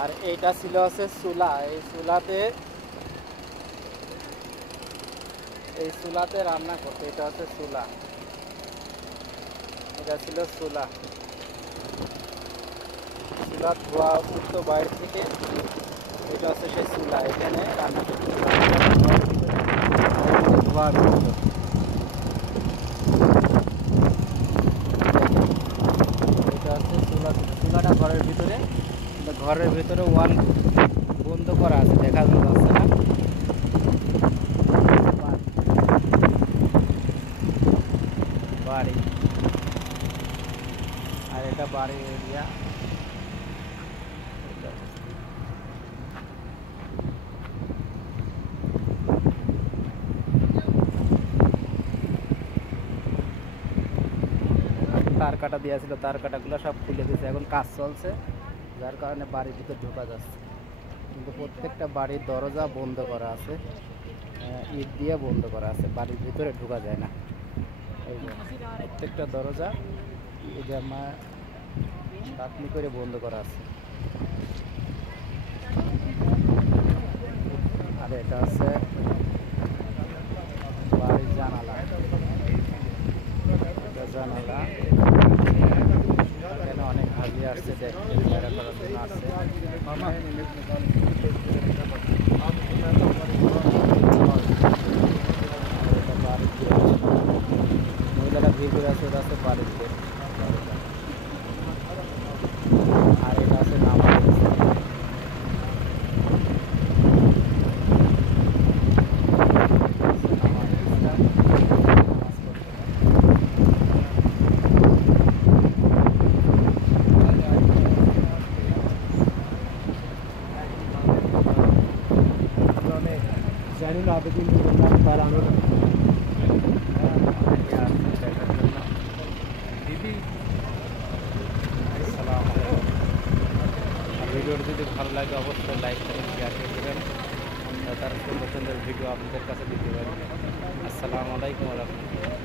আর এইটা ছিল হচ্ছে চুলা। এই চুলাতে রান্না করতে। এটা হচ্ছে চুলা, এটা ছিল চুলা। চুলা ধোয়া উঠতো বাইরে থেকে। এটা হচ্ছে সেই চুলা, এখানে রান্না করতে ধোয়া উঠতো। এটা হচ্ছে চুলাটা ঘরের ভিতরে। ঘরের ভিতরে ওয়াল বন্ধ করা আছে, দেখা যাচ্ছে না। বাড়ি, আর এটা বাড়ি এরিয়া। তার কাটা দেওয়া ছিল, তার কাটাগুলো সব খুলে দিয়েছে, এখন কাজ চলছে, যার কারণে বাড়ির ভিতরে ঢোকা যাচ্ছে। কিন্তু প্রত্যেকটা বাড়ির দরজা বন্ধ করা আছে, ইট দিয়ে বন্ধ করা আছে, বাড়ির ভিতরে ঢোকা যায় না। এই যে প্রত্যেকটা দরজা এই যে আমার গাঁথনি করে বন্ধ করা আছে। আর এটা হচ্ছে বাড়ির জানালা, এটা জানালা। এখানে অনেক হাজি আসছে দেখতে, বেড়া করার জন্য আসছে। মহিলারা ভিড় করে আছে, ওটা আছে বাড়ির গেট। আর এটা আছে নামাজ। জানি না আপনি কিন্তু বললাম তার আনো না দিদি। আসসালামু আলাইকুম। ভিডিওটি যদি ভালো লাগে অবশ্যই লাইক করেন, শেয়ার করে দেবেন, তার সুন্দর সুন্দর ভিডিও আপনাদের কাছে দিতে পারেন। আসসালামু আলাইকুম ওয়া রাহমাতুল্লাহ।